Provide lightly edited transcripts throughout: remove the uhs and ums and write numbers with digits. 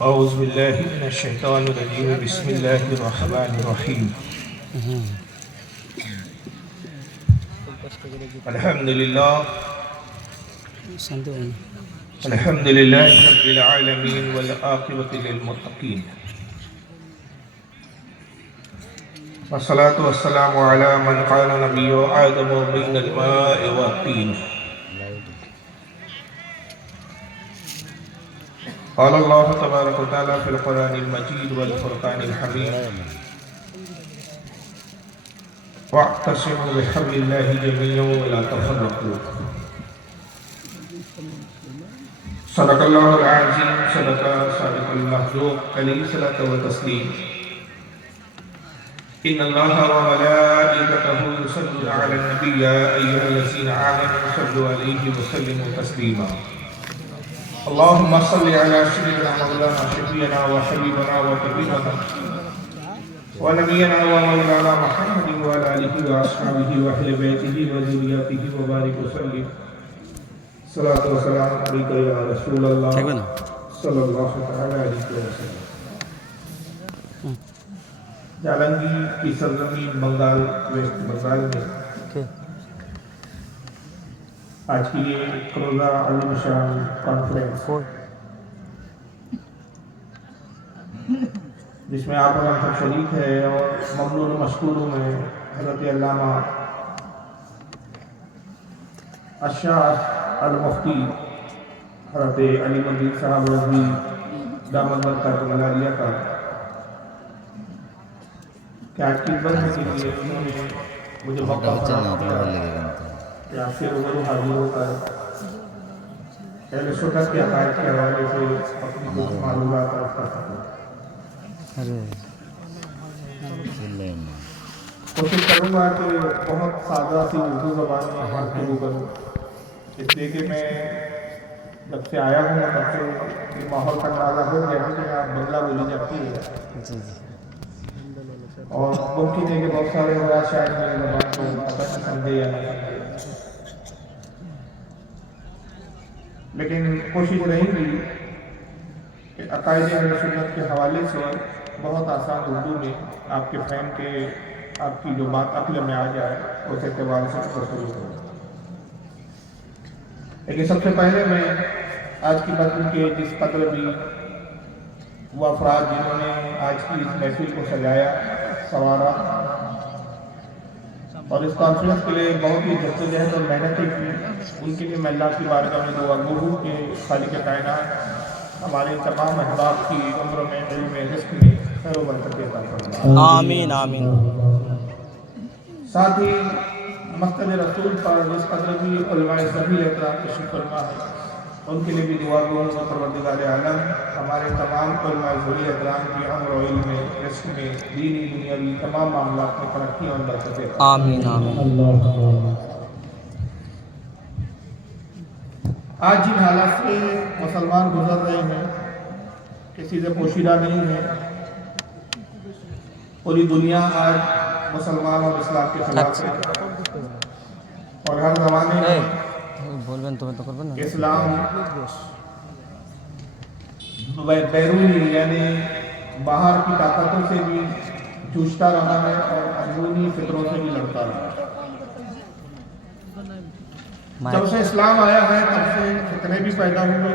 اعوذ باللہ من الشیطان الرجیم بسم اللہ الرحمن الرحیم الحمد للہ رب العالمین والعاقبۃ للمتقین والصلاة والسلام علی من قال نبی آدم بین الماء والطین قال اللہ تبارک و تعالی فی القرآن المجید والفرقان الحمید واعتصموا بحبل اللہ جميعا ولا تفرقوا صدق اللہ العظیم صدق صادق المصدوق علیہ الصلاۃ والتسلیم ان اللہ وملائکتہ یصلون علی النبی یا ایھا الذین آمنوا صلوا علیہ وسلموا تسلیما اللهم صل على سيدنا مولانا شفيعنا وحبيبنا وطبيبنا ونبينا ومولانا محمد وعلى آله وأصحابه وأهل بيته وذريته وبارك وسلم صلاة وسلام عليك يا رسول الله صلى الله عليه وسلم. جالنگی کی سرزمین بنگال ویسٹ بنگال میں آج کی یہ روزہ عالم شان کانفرنس جس میں آپ ہم سب شریک ہے اور ممنون و مشکوروں میں حضرت علامہ الشاہ المفتی حضرت علی مدین صاحب رضوی دامت برکاتہ العالیہ کا کہ آج کی بند کے لیے انہوں نے مجھے موقع فراہم کیا کہ آپ سے روبرو حاضر ہو کر اہل سنت کے عقائد کے حوالے سے اپنی کچھ معلومات عرض کر سکوں. کوشش کروں گا کہ بہت سادہ سی اردو زبان میں گفتگو کروں، اس لیے کہ میں جب سے آیا ہوں تب سے یہ ماحول کا اندازہ ہو گیا ہے کہ یہاں بنگلہ بولی جاتی ہے اور ممکن ہے کہ بہت سارے حضرات شاید میری زبان کو پتہ نہ سمجھے یا نہ سمجھے، لیکن کوشش رہی گی کہ عقائد اہل سنت کے حوالے سے بہت آسان اردو میں آپ کے فہم کے آپ کی جو بات عقل میں آ جائے اس اعتبار سے شروع کروں. لیکن سب سے پہلے میں آج کی مجلس کے جس قدر بھی وہ افراد جنہوں نے آج کی اس محفل کو سجایا سنوارا اور اس کانفرنس کے لیے بہت ہی جدوجہد اور محنتیں کی، ان کے لیے میں اللہ کی بارگاہ میں دعا گو ہوں کہ خالق کائنات ہمارے تمام احباب کی عمر میں علم میں رزق میں خیر و برکت عطا فرمائے. آمین آمین. ساتھ ہی مقصد رسول پر جس قدر بھی علماء سبھی احترام تشریف فرما ہے ان کے لیے بھی دعا گو ہوں کہ پروردگار عالم ہمارے تمام علماء ذوی احترام کی عمر و علم میں رزق میں دینی دنیاوی تمام معاملات میں ترقی اور برکت عطا. آمین آمین. آج جن حالات سے مسلمان گزر رہے ہیں کسی سے پوشیدہ نہیں ہے. پوری دنیا آج مسلمان اور اسلام کے خلاف ہے اور ہر زمانے میں اسلام بیرونی یعنی باہر کی طاقتوں سے بھی جوجھتا رہا ہے اور اندرونی فطروں سے بھی لڑتا رہا ہے. جب سے اسلام آیا ہے تب سے فتنے بھی پیدا ہوئے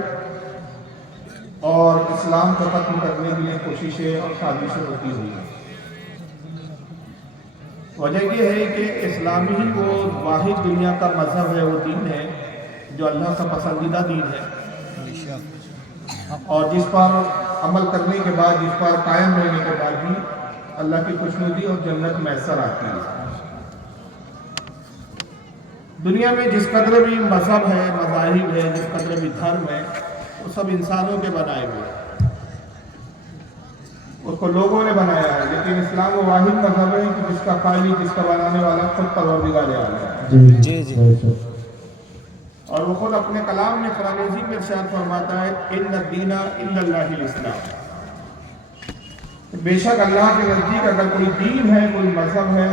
اور اسلام کو ختم کرنے کے لیے کوششیں اور سازشیں ہوتی ہوئی ہیں. وجہ یہ ہے کہ اسلامی ہی وہ واحد دنیا کا مذہب ہے، وہ دین ہے جو اللہ کا پسندیدہ دین ہے اور جس پر عمل کرنے کے بعد، جس پر قائم رہنے کے بعد بھی اللہ کی خوشنودی اور جنت میسر آتی ہے. دنیا میں جس قدر بھی مذہب ہے، مذاہب ہے، جس قدر بھی دھرم ہے، وہ سب انسانوں کے بنائے ہوئے ہیں، اس کو لوگوں نے بنایا ہے. لیکن اسلام وہ واحد مذہب ہے کہ جس کا خالق، جس کا بنانے والا خود پروردگار عالم ہے. جی جی. اور وہ خود اپنے کلام میں قرآن عظیم میں ارشاد فرماتا ہے ان الدین عند اللہ الاسلام، بے شک اللہ کے نزدیک اگر کوئی دین ہے، کوئی مذہب ہے،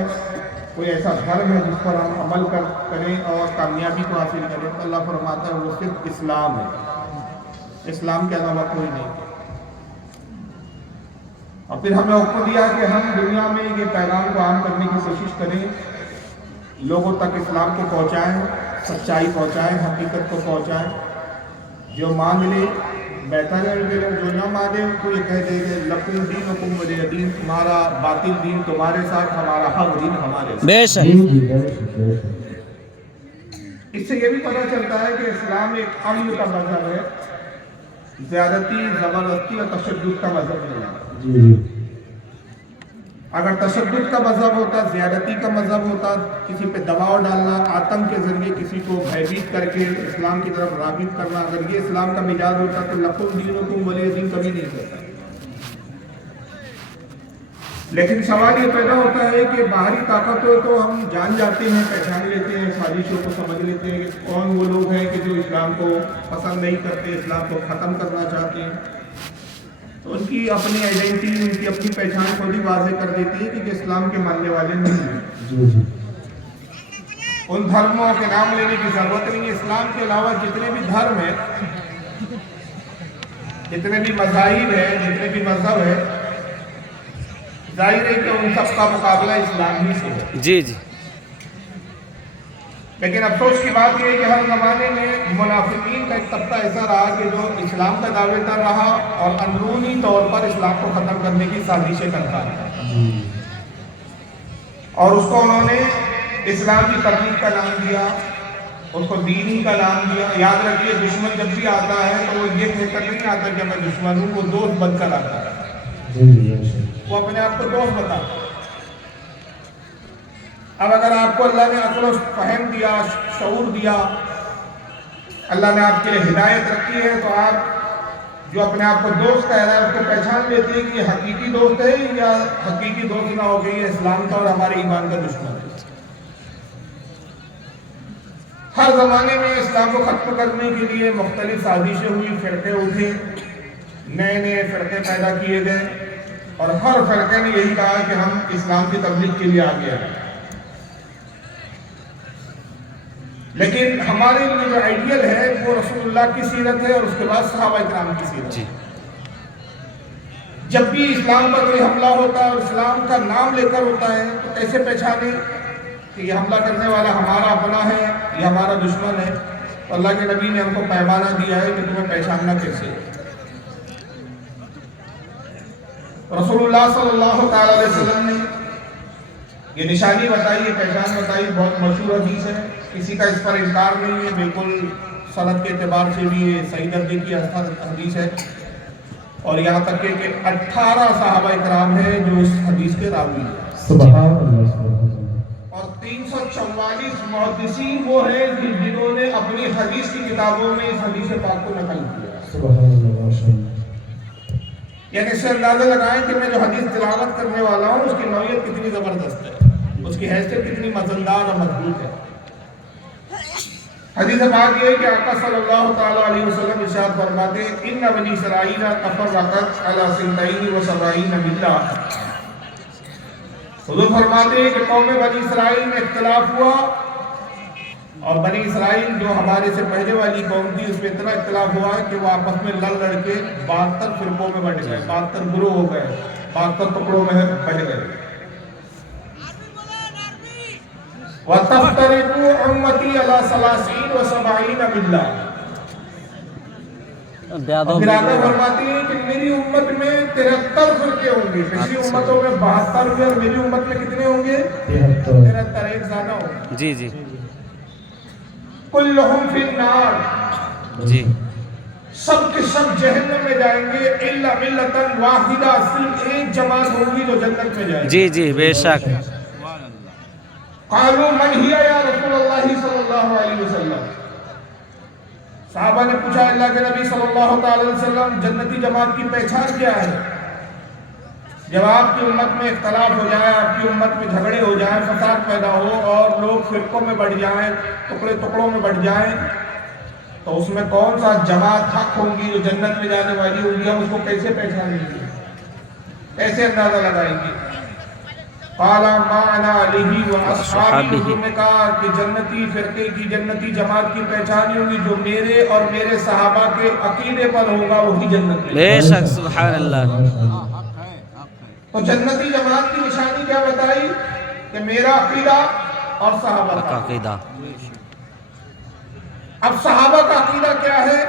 کوئی ایسا دھرم ہے جس پر ہم عمل کریں اور کامیابی کو حاصل کریں، تو اللہ فرماتا ہے وہ صرف اسلام ہے، اسلام کے علاوہ کوئی نہیں۔ اور پھر ہمیں حکم دیا کہ ہم دنیا میں یہ پیغام کو عام کرنے کی کوشش کریں، لوگوں تک اسلام کو پہنچائیں، سچائی پہنچائیں، حقیقت کو پہنچائیں۔ جو مان لے بہتر ہے، جو نہ مانے کو یہ کہہ دے کہ لکم دینکم ولی دین، تمہارا باطل دین تمہارے ساتھ، ہمارا حق دین ہمارے ساتھ۔ بے شک اس سے یہ بھی پتہ چلتا ہے کہ اسلام ایک امن کا مذہب ہے، زیادتی، زبردستی اور تشدد کا مذہب نہیں ہے۔ اگر تشدد کا مذہب ہوتا، زیادتی کا مذہب ہوتا، کسی پہ دباؤ ڈالنا، آتنک کے ذریعے کسی کو بھیبیت کر کے اسلام کی طرف راغب کرنا، اگر یہ اسلام کا مزاج ہوتا تو لکم دینکم ولی دین کبھی نہیں کرتا۔ لیکن سوال یہ پیدا ہوتا ہے کہ باہری طاقتوں تو ہم جان جاتے ہیں، پہچان لیتے ہیں، سازشوں کو سمجھ لیتے ہیں کہ کون وہ لوگ ہیں کہ جو اسلام کو پسند نہیں کرتے، اسلام کو ختم کرنا چاہتے ہیں، تو ان کی اپنی آئیڈینٹی، ان کی اپنی پہچان خود ہی واضح کر دیتی ہے کہ اسلام کے ماننے والے نہیں ہیں۔ ان دھرموں کے نام لینے کی ضرورت نہیں ہے۔ اسلام کے علاوہ جتنے بھی دھرم ہیں، جتنے بھی مذاہب ہیں، جتنے بھی مذہب ہیں، ظاہر ہے کہ ان سب کا مقابلہ اسلام ہی سے ہے۔ جی جی لیکن افسوس کی بات یہ ہے کہ ہر زمانے میں منافقین کا ایک طبقہ ایسا رہا کہ جو اسلام کا دعوے دار رہا اور اندرونی طور پر اسلام کو ختم کرنے کی سازشیں کرتا رہا، اور اس کو انہوں نے اسلام کی تبلیغ کا نام دیا، اس کو دینی کا نام دیا۔ یاد رکھیے، دشمن جب بھی آتا ہے تو وہ یہ کہہ کر نہیں آتا کہ میں دشمن ہوں، وہ دوست بن کر آتا ہے، وہ اپنے آپ کو دوست بتاتا ہے۔ اب اگر آپ کو اللہ نے عقل و فہم دیا، شعور دیا، اللہ نے آپ کے لیے ہدایت رکھی ہے، تو آپ جو اپنے آپ کو دوست کہہ رہا ہے اس کو پہچان لیتے ہیں کہ یہ حقیقی دوست ہے یا حقیقی دوست نہ ہو گئی، یہ اسلام کا اور ہمارے ایمان کا دشمن ہے۔ ہر زمانے میں اسلام کو ختم کرنے کے لیے مختلف سازشیں ہوئی، فرقے اٹھے، نئے نئے فرقے پیدا کیے گئے، اور ہر فرقے نے یہی کہا کہ ہم اسلام کی تبلیغ کے لیے آگے آئے۔ لیکن ہمارے لیے جو آئیڈیل ہے وہ رسول اللہ کی سیرت ہے، اور اس کے بعد صحابہ اکرام کی سیرت ہے۔ جب بھی اسلام پر کوئی حملہ ہوتا ہے اور اسلام کا نام لے کر ہوتا ہے تو کیسے پہچانے کہ یہ حملہ کرنے والا ہمارا اپنا ہے یا ہمارا دشمن ہے؟ تو اللہ کے نبی نے ہم کو پیمانہ دیا ہے کہ تمہیں پہچاننا کیسے ہے۔ رسول اللہ صلی اللہ تعالی علیہ وسلم نے یہ نشانی بتائی، یہ پہچان بتائی، بہت مشہور حدیث ہے، کسی کا اس پر انکار نہیں ہے، بالکل سند کے اعتبار سے بھی یہ صحیح درجے کی حدیث ہے، اور یہاں تک کہ 18 صحابہ اکرام ہیں جو اس حدیث کے راوی ہیں، سبحان اللہ، اور 344 محدثین وہ ہیں جنہوں نے اپنی حدیث کی کتابوں میں اس حدیث پاک کو نقل کیا۔ سبحان اللہ، ماشاء اللہ۔ یعنی اس سے اندازہ لگائیں کہ میں جو حدیث تلاوت کرنے والا ہوں اس کی نوعیت کتنی زبردست ہے، اس کی حیثیت کتنی مزندار اور مضبوط ہے۔ حدیث پاک یہ ہے کہ آقا صلی اللہ تعالی علیہ وسلم ارشاد فرماتے ہیں ان بنی اسرائیل تفرقت علی 72 ملہ۔ حضور فرماتے ہیں کہ قوم بنی اسرائیل میں اختلاف ہوا، اور بنی اسرائیل جو ہمارے سے پہلے والی قوم تھی اس میں اتنا اختلاف ہوا ہے کہ وہ آپس میں لڑ لڑ کے 72 فرقوں میں بٹ گئے، 72 گروہ ہو گئے، 72 ٹکڑوں میں بٹ گئے۔ وَتَفْتَرِقُ أُمَّتِي عَلَى 73 و70 مِلَّةً۔ پھر آقا فرماتی ہیں کہ میری امت میں 73 فرقے ہوں گے، پچھلی امتوں میں 72 ہوئے، اور میری امت میں کتنے ہوں گے؟ 73، ایک زیادہ ہوں گے۔ جی جی کلہم فی النار، جی، سب کے سب جہنم میں جائیں گے، الا ملۃ واحدہ، صرف ایک جماعت ہوگی جو جنت میں جائے گی۔ جی جی، بے شک۔ قالوا من ہی یا رسول اللہ صلی اللہ علیہ وسلم، صحابہ نے پوچھا اللہ کے نبی صلی اللہ تعالی علیہ وسلم جنتی جماعت کی پہچان کیا ہے؟ جب آپ کی امت میں اختلاف ہو جائے، آپ کی امت میں جھگڑے ہو جائیں، فساد پیدا ہو اور لوگ فرقوں میں بٹ جائیں، ٹکڑے ٹکڑوں میں بٹ جائیں، تو اس میں کون سا جماعت حق ہوگی جو جنت میں جانے والی ہوگی، ہم اس کو کیسے پہچانیں گے، کیسے اندازہ لگائیں گے؟ قال ما انا علیہ واصحابی، انہوں نے کہا کہ جنتی فرقے کی، جنتی جماعت کی پہچان ہوگی جو میرے اور میرے صحابہ کے عقیدے پر ہوگا، وہی جنت میں۔ بے شک، سبحان اللہ۔ تو جنتی جماعت کی نشانی کیا بتائی کہ میرا عقیدہ اور صحابہ کا عقیدہ۔ اب صحابہ کا عقیدہ کیا ہے؟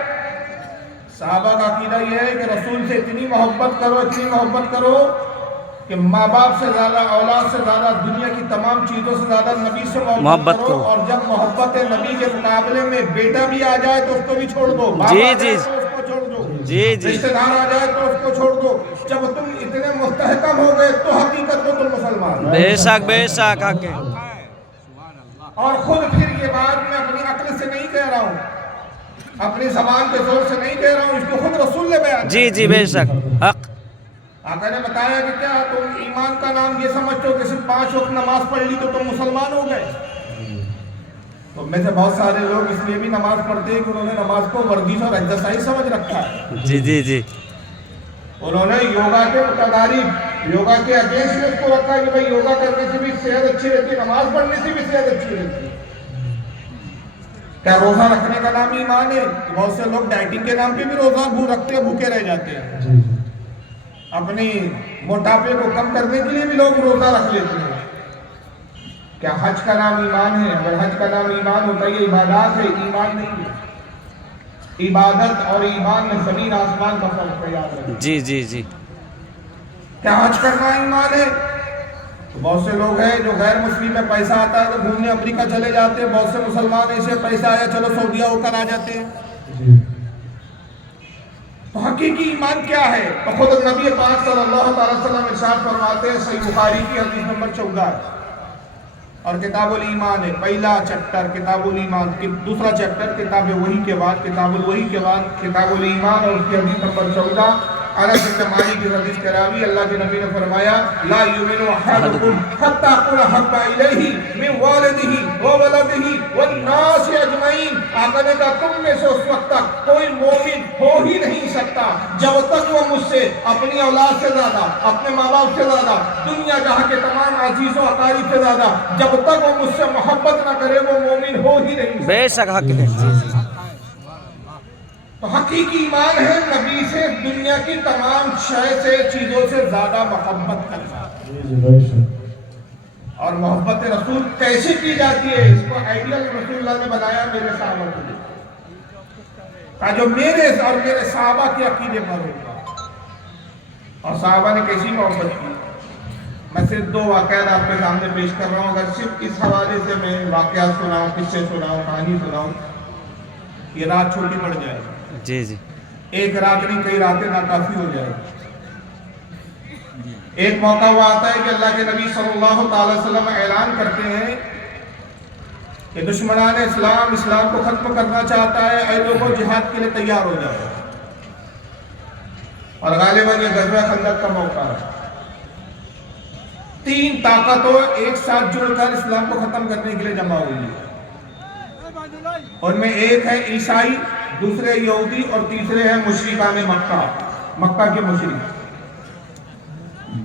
صحابہ کا عقیدہ یہ ہے کہ رسول سے اتنی محبت کرو، اتنی محبت کرو کہ ماں باپ سے زیادہ، اولاد سے زیادہ، دنیا کی تمام چیزوں سے زیادہ نبی سے محبت کرو، اور جب محبت نبی کے مقابلے میں بیٹا بھی آ جائے تو اس کو بھی چھوڑ دو، باپ آ جائے تو اس کو چھوڑ دو، رشتہ دار آ جائے تو اس کو چھوڑ دو۔ جب تم اتنے مستحکم ہو گئے تو حقیقت میں تم مسلمان۔ بے شک، بے شک۔ اور خود پھر یہ بات میں اپنی عقل سے نہیں کہہ رہا ہوں، اپنی زبان کے زور سے نہیں کہہ رہا ہوں، اس کو خود رسول نے بیان کیا۔ جی بے شک، حق۔ آقا نے بتایا کہ کیا تم ایمان کا نام یہ سمجھتے ہو کہ صرف 5 وقت نماز پڑھ لی تو تم مسلمان ہو گئے؟ تو میں سے بہت سارے لوگ اس لیے بھی نماز پڑھتے ہیں کہ انہوں نے نماز کو ورزش اور ایکسرسائز سمجھ رکھا ہے۔ جی۔ انہوں نے یوگا کے متدارک، یوگا کے اگینسٹ اس کو رکھا کہ بھئی یوگا کرنے سے بھی صحت اچھی رہتی ہے، نماز پڑھنے سے بھی صحت اچھی رہتی ہے۔ کیا روزہ رکھنے کا نام ایمان ہے؟ بہت سے لوگ ڈائٹنگ کے نام پہ بھی روزہ رکھتے ہیں، بھوکے رہ جاتے ہیں۔ اپنی موٹاپے کو کم کرنے کے لیے بھی لوگ روزہ رکھ لیتے ہیں۔ کیا حج کا نام ایمان ہے؟ اگر حج کا نام ایمان ہوتا ہے، یہ عبادات ہے، ایمان نہیں ہے۔ عبادت اور ایمان میں زمین آسمان کا فرق ہے، یاد رکھیں۔ جی۔ کیا حج کرنا ایمان ہے؟ تو بہت سے لوگ ہیں جو غیر مسلم میں پیسہ آتا ہے تو گھومنے امریکہ چلے جاتے ہیں، بہت سے مسلمان ایسے پیسہ آیا چلو سعودیہ ہو کر آ جاتے ہیں۔ تو حقیقی ایمان کیا ہے؟ تو خود نبی پاک صلی اللہ علیہ وسلم ارشاد فرماتے ہیں، صحیح بخاری کی حدیث نمبر 14 اور کتاب الایمان ہے، پہلا چیپٹر کتاب الایمان، دوسرا چیپٹر کتاب وحی کے بعد، کتاب الوحی کے بعد کتاب الایمان، اور اس کی حدیث نمبر 14 انس بن مالک کی حدیث کے راوی اللہ کے نبی نے فرمایا، لا یؤمن احدکم حتی اکون احب الیہ من والدہ وولدہ والناس اجمعین۔ آقا نے کہا تم میں سے اس وقت تک کوئی مومن ہو ہی نہیں سکتا جب تک وہ مجھ سے اپنی اولاد سے زیادہ، اپنے ماں باپ سے زیادہ، دنیا جہاں کے تمام عزیز و اقارب سے زیادہ جب تک وہ مجھ سے محبت نہ کرے وہ مومن ہو ہی نہیں سکتا۔ بے شک، حق ہے۔ تو حقیقی ایمان ہے نبی سے دنیا کی تمام چیزوں سے زیادہ محبت کرنا۔ اور محبت رسول کیسے کی جاتی ہے، اس کو آئیڈیل رسول اللہ نے بنایا میرے صحابہ کے لیے، جو میرے اور میرے صحابہ کے عقیدے پر ہوگا۔ اور صحابہ نے کیسی محبت کی، میں صرف 2 واقعات آپ کے سامنے پیش کر رہا ہوں، اگر صرف اس حوالے سے میں واقعات سناؤں، قصے سناؤں، کہانی سناؤں، یہ رات چھوٹی پڑ جائے گی۔ جی۔ ایک رات نہیں، کئی راتیں ناکافی ہو جائے گی۔ ایک موقع ہوا آتا ہے کہ اللہ کے نبی صلی اللہ تعالی وسلم اعلان کرتے ہیں کہ دشمنان اسلام کو ختم کرنا چاہتا ہے، اے لوگوں جہاد کے لیے تیار ہو جاؤ۔ اور غالباً یہ غزوہ خندق کا موقع ہے۔ 3 طاقتوں ایک ساتھ جڑ کر اسلام کو ختم کرنے کے لیے جمع ہوئی ہیں۔ ان میں ایک ہے عیسائی، دوسرے یہودی، اور تیسرے ہیں مشرکان مکہ کے مشرک۔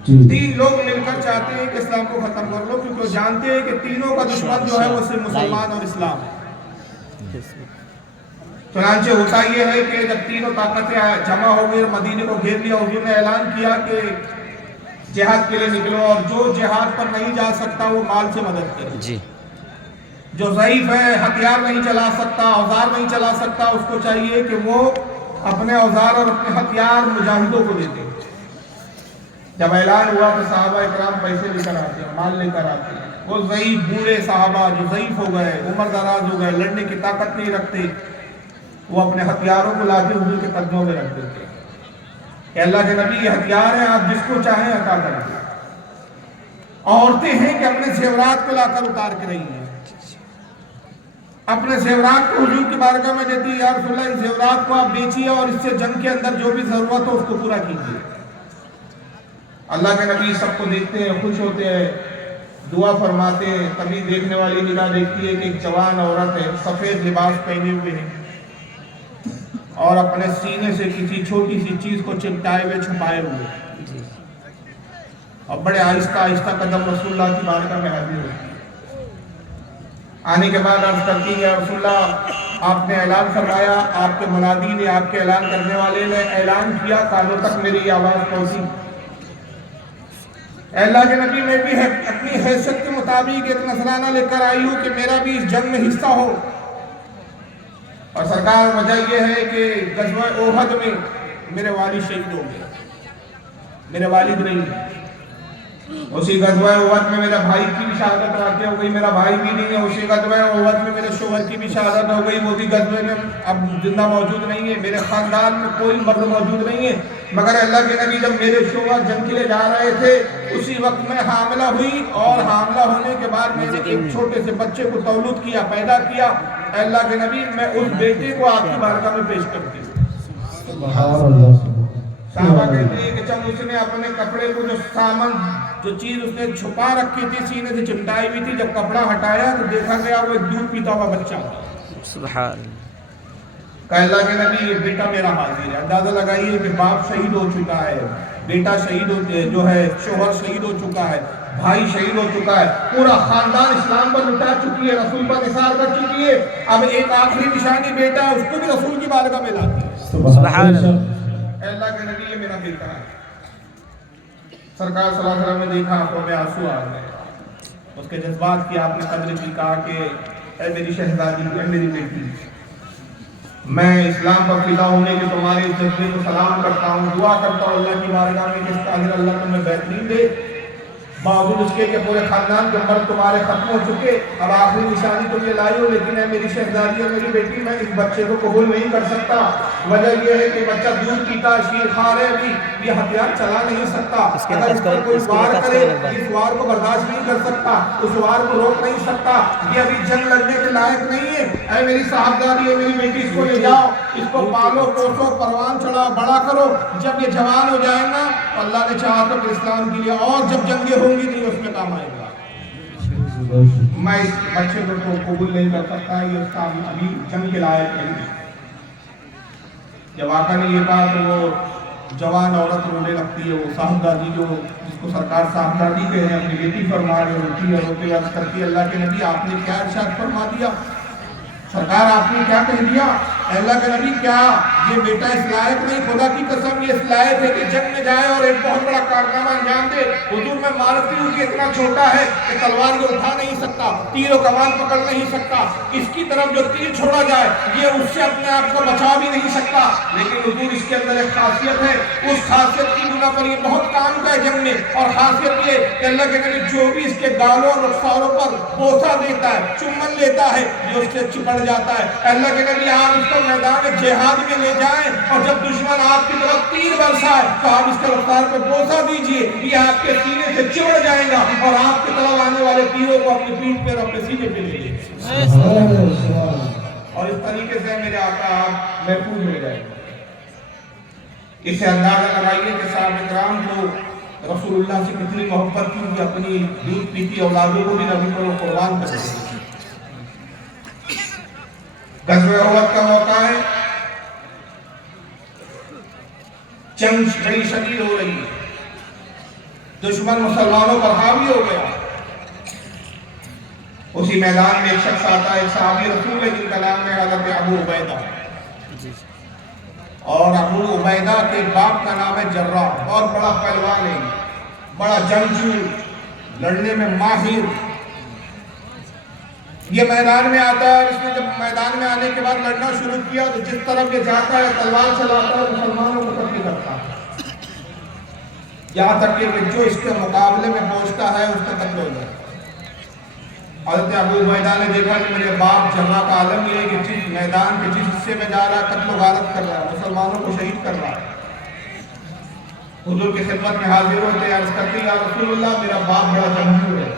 3 لوگ مل کر چاہتے ہیں کہ اسلام کو ختم کر لو، کیونکہ وہ جانتے ہیں کہ تینوں کا دشمن جو ہے وہ صرف مسلمان اور اسلام ہے۔ چنانچہ ہوتا یہ ہے کہ جب تینوں طاقتیں جمع ہو گئی اور مدینے کو گھیر لیا، حضور نے اعلان کیا کہ جہاد کے لیے نکلو، اور جو جہاد پر نہیں جا سکتا وہ مال سے مدد کرے۔ جو ضعیف ہے، ہتھیار نہیں چلا سکتا، اوزار نہیں چلا سکتا، اس کو چاہیے کہ وہ اپنے اوزار اور اپنے ہتھیار مجاہدوں کو دیتے۔ جب اعلان ہوا تو صحابہ اکرام پیسے لے کر آتے ہیں، مال لے کر آتے ہیں۔ وہ ضعیف بوڑھے صحابہ جو ضعیف ہو گئے، عمر دراز ہو گئے، لڑنے کی طاقت نہیں رکھتے، وہ اپنے ہتھیاروں کو لا کے حضور کے قدموں میں رکھ دیتے کہ اللہ کے نبی یہ ہتھیار ہیں، آپ جس کو چاہیں عطا کر دیں۔ عورتیں ہیں کہ اپنے زیورات کو لا کر اتار کے رہی ہیں، اپنے زیورات کو حضور کی بارگاہ میں دیتی ہے، یا رسول اللہ ان زیورات کو آپ بیچیے اور اس سے جنگ کے اندر جو بھی ضرورت ہو اس کو پورا کیجیے۔ اللہ کے نبی سب کو دیکھتے ہیں، خوش ہوتے ہیں، دعا فرماتے ہیں۔ تبھی دیکھنے والی نگاہ دیکھتی ہے کہ ایک جوان عورت ہے، سفید لباس پہنے ہوئے ہے، اور اپنے سینے سے کسی چھوٹی سی چیز کو چمٹائے ہوئے چھپائے ہوئے، اور بڑے آہستہ آہستہ قدم رسول اللہ کی بارگاہ میں حاضر ہوئی۔ آنے کے بعد عرض کرتی ہے رسول اللہ آپ نے اعلان فرمایا، آپ کے منادی نے، آپ کے اعلان کرنے والے نے اعلان کیا، کانوں تک میری آواز پہنچی۔ اے اللہ کے نبی میں بھی اپنی حیثیت کے مطابق ایک نذرانہ لے کر آئی ہوں کہ میرا بھی اس جنگ میں حصہ ہو۔ اور سرکار وجہ یہ ہے کہ غزوہ احد میں میرے والد شہید ہو گئے، میرے والد نہیں۔ اسی غزوہ احد میں میرے بھائی کی بھی شہادت واقع ہو گئی، میرا بھائی بھی نہیں ہے۔ اسی غزوہ احد میں میرے شوہر کی بھی شہادت ہو گئی، وہ بھی غزوے میں اب زندہ موجود نہیں ہے۔ میرے خاندان میں کوئی مرد موجود نہیں ہے، مگر اللہ کے نبی جب میرے شوہر جنگ کے لیے جا رہے تھے اسی وقت میں حاملہ ہوئی، اور حاملہ ہونے کے بعد میں نے ایک چھوٹے سے بچے کو تولد کیا، پیدا کیا۔ اے اللہ کے نبی میں اس بیٹے کو آپ کی بارگاہ میں پیش کرتی ہوں۔ صحابہ کہتے ہیں کہ جب اس نے اپنے کپڑے کو جو سامان، جو چیز اس نے چھپا رکھی تھی، سینے سے چمٹائی ہوئی تھی، جب کپڑا ہٹایا تو دیکھا گیا وہ ایک دودھ پیتا ہوا بچہ سبحان کہ اللہ کے نبی یہ بیٹا میرا حاضر ہے۔ اندازہ لگائیے کہ باپ شہید ہو چکا ہے، بیٹا شہید جو ہے، شوہر شہید ہو چکا ہے، بھائی شہید ہو چکا ہے، پورا خاندان اسلام پر لٹا چکی ہے، رسول پر نثار کر چکی ہے، اب ایک آخری نشانی بیٹا ہے، اس کو بھی رسول کی بارگاہ میں لاتی ہے۔ سبحان اللہ۔ اے اللہ کے نبی یہ میرا بیٹا ہے۔ سرکار صلی اللہ علیہ وسلم نے دیکھا آنکھوں میں آنسو آ گئے، اس کے جذبات کی آپ نے قدر کی، کہا کہ اے میری شہزادی، اے میری بیٹی، میں اسلام پر فدا ہونے کے تمہارے جذبے کو سلام کرتا ہوں، دعا کرتا ہوں اللہ کی بارگاہ میں کہ اس قادر اللہ تمہیں بہترین دے، باوجود اس کے کہ پورے خاندان کے مرد تمہارے ختم ہو چکے، اب آخری نشانی تم یہ لائی ہو، لیکن اے میری شہزادی اور میری بیٹی، میں اس بچے کو قبول نہیں کر سکتا۔ وجہ یہ ہے کہ بچہ دودھ پیتا، شیر خار ہے، ابھی یہ ہتھیار چلا نہیں سکتا، اگر اس پر کوئی وار کرے اس وار کو برداشت نہیں کر سکتا، اس وار کو روک نہیں سکتا، یہ ابھی جنگ لڑنے کے لائق نہیں ہے۔ اے میری صاحبزادی، اے میری بیٹی، اس کو لے جاؤ، اس کو پالو پوسو، پروان چڑھاؤ، بڑا کرو، جب یہ جوان ہو جائے گا تو اللہ نے چاہا تو کہ اسلام کے لیے اور جب جنگیں ہوں گی نہیں اس میں کام آئے گا۔ میں اس بچے کو تو قبول نہیں کر سکتا، یہ اس کا ابھی جنگ کے لائق نہیں ہے۔ جب آقا نے یہ کہا تو وہ جوان عورت رونے لگتی ہے، وہ صاحبزادی جو جس کو سرکار صاحبزادی کہے ہیں، اپنی بیٹی فرما رہے روتی ہے، روتے عرض کرتی ہے اللہ کے نبی آپ نے کیا ارشاد فرما دیا؟ سرکار آپ نے کیا کہہ دیا؟ اے اللہ کے نبی کیا یہ بیٹا اس لائق نہیں؟ خدا کی قسم یہ اس لائق ہے کہ جنگ میں جائے اور ایک بہت بڑا کارنامہ انجام دے۔ حضور میں مانتی ہوں کہ اتنا چھوٹا ہے کہ تلوار کو اٹھا نہیں سکتا، تیر و کمان پکڑ نہیں سکتا، اس کی طرف جو تیر چھوڑا جائے یہ اس سے اپنے آپ کو بچا بھی نہیں سکتا، لیکن حضور اس کے اندر ایک خاصیت ہے، اس خاصیت کی بنا پر یہ بہت کام کا ہے جنگ میں، اور خاصیت یہ کہ اللہ کے نبی جو بھی اس کے گالوں اور رخساروں پر بوسہ دیتا ہے، چمن لیتا ہے، یہ اس سے چپڑ جاتا ہے۔ اللہ کے نبی آپ اس کو میدان جہاد میں لے جائیں اور جب دشمن آپ کی طرف تیر برسائے تو آپ اس کے رفتار پہ بوسہ دیجئے، یہ آپ کے سینے سے چمڑ جائے گا اور آپ کی طرف آنے والے تیروں کو اپنی پیٹھ پہ اپنے سینے پہ لے لیں، اور اس طریقے سے میرے آقا آپ محفوظ ہو جائیں گے۔ اس سے اندازہ لگائیے کہ صحابہ کرام کو رسول اللہ سے کتنی محبت تھی کہ اپنی دودھ پیتی اولادوں کو بھی نبی پر قربان کر دیں۔ غزوہ احد کا موقع ہے، جنگ بڑی شدید ہو رہی ہے، دشمن مسلمانوں پر حاوی ہو گیا۔ اسی میدان میں ایک شخص آتا ہے، ایک صحابی رسول ہے جن کا نام ہے حضرت ابو عبیدہ، اور ابو عبیدہ کے باپ کا نام ہے جراح، بہت بڑا پہلوان ہے، بڑا جنگجو، لڑنے میں ماہر۔ یہ میدان میں آتا ہے، اس نے جب میدان میں آنے کے بعد لڑنا شروع کیا تو جس طرف یہ جاتا ہے تلوار چلاتا ہے، مسلمانوں کو قتل کرتا ہے، یہاں تک کہ جو اس کے مقابلے میں پہنچتا ہے اس کا قتل ہو جاتا ہے۔ حضرت ابو عبیدہ نے دیکھا کہ میرے باپ جراح کا عالم یہ ہے کہ جس میدان کے جس حصے میں جا رہا ہے قتل و غارت کر رہا ہے، مسلمانوں کو شہید کر رہا ہے۔ حضور کی خدمت میں حاضر ہوتے عرض کرتے ہیں یا رسول اللہ میرا باپ بڑا جنگجو ہے،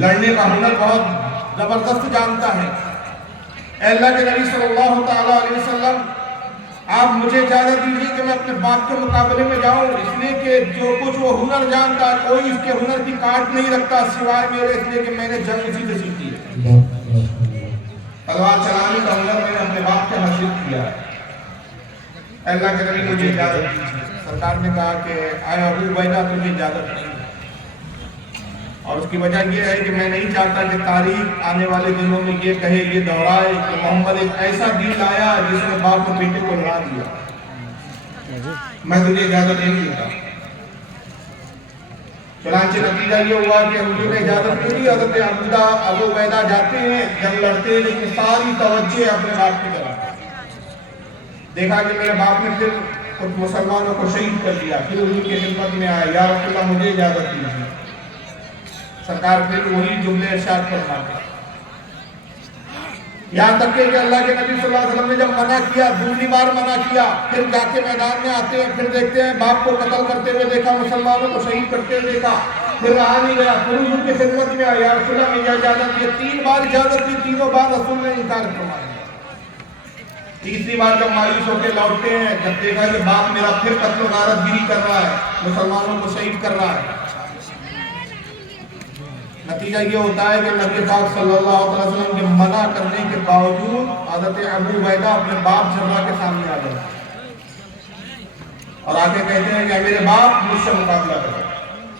لڑنے کا ہنر بہت زبردست جانتا ہے، اے اللہ کے نبی صلی اللہ تعالیٰ علیہ وسلم آپ مجھے اجازت دیجیے کہ میں اپنے باپ کے مقابلے میں جاؤں، اس لیے کہ جو کچھ وہ ہنر جانتا ہے کوئی اس کے ہنر کی کاٹ نہیں رکھتا سوائے میرے، اس لیے کہ میں نے جنگ اسی سے سیکھی ہے، تلوار چلانے کا ہنر میں نے اپنے باپ سے حاصل کیا ہے۔ اللہ کے نبی مجھے اجازت دیجیے۔ سرکار نے کہا کہ اے ابو عبیدہ تجھے اجازت نہیں ہے، اور اس کی وجہ یہ ہے کہ میں نہیں چاہتا کہ تاریخ آنے والے دنوں میں یہ کہے، یہ دہرائے کہ محمد ایک ایسا دین لایا جس نے باپ اور بیٹے کو لڑا دیا۔ میں تجھے اجازت نہیں دیتا۔ چنانچہ نتیجہ یہ ہوا کہ حضور نے اجازت نہیں دی، حضرت ابو عبیدہ جاتے ہیں، جنگ لڑتے ہیں، لیکن ساری توجہ اپنے باپ کی طرف۔ دیکھا کہ میرے باپ نے پھر کچھ مسلمانوں کو شہید کر دیا، پھر حضور کی خدمت میں آئے، یا رسول اللہ مجھے اجازت دیجیے۔ سرکار پھر وہی جملے ارشاد فرماتے، یہاں تک کہ اللہ کے نبی صلی اللہ علیہ وسلم نے جب منع کیا، دوسری بار منع کیا، پھر جا کے میدان میں آتے ہیں، پھر دیکھتے ہیں باپ کو قتل کرتے ہوئے دیکھا، مسلمانوں کو شہید کرتے ہوئے دیکھا، پھر رہا نہیں گیا، پھر حضور کی خدمت میں آیا، رسول اللہ نے اجازت دی، 3 بار اجازت دی، تینوں بار رسول نے انکار فرمایا۔ تیسری بار جب مایوس ہو کے لوٹتے ہیں، جب دیکھا کہ باپ میرا پھر قتل و غارت گیری کر رہا ہے، مسلمانوں کو شہید کر رہا ہے، نتیجہ یہ ہوتا ہے کہ نبی پاک صلی اللہ علیہ وسلم کے منع کرنے کے باوجود حضرت ابو عبیدہ اپنے باپ جرہ کے سامنے آ گئے اور آ کے کہتے ہیں کہ میرے باپ مجھ سے مقابلہ کرو۔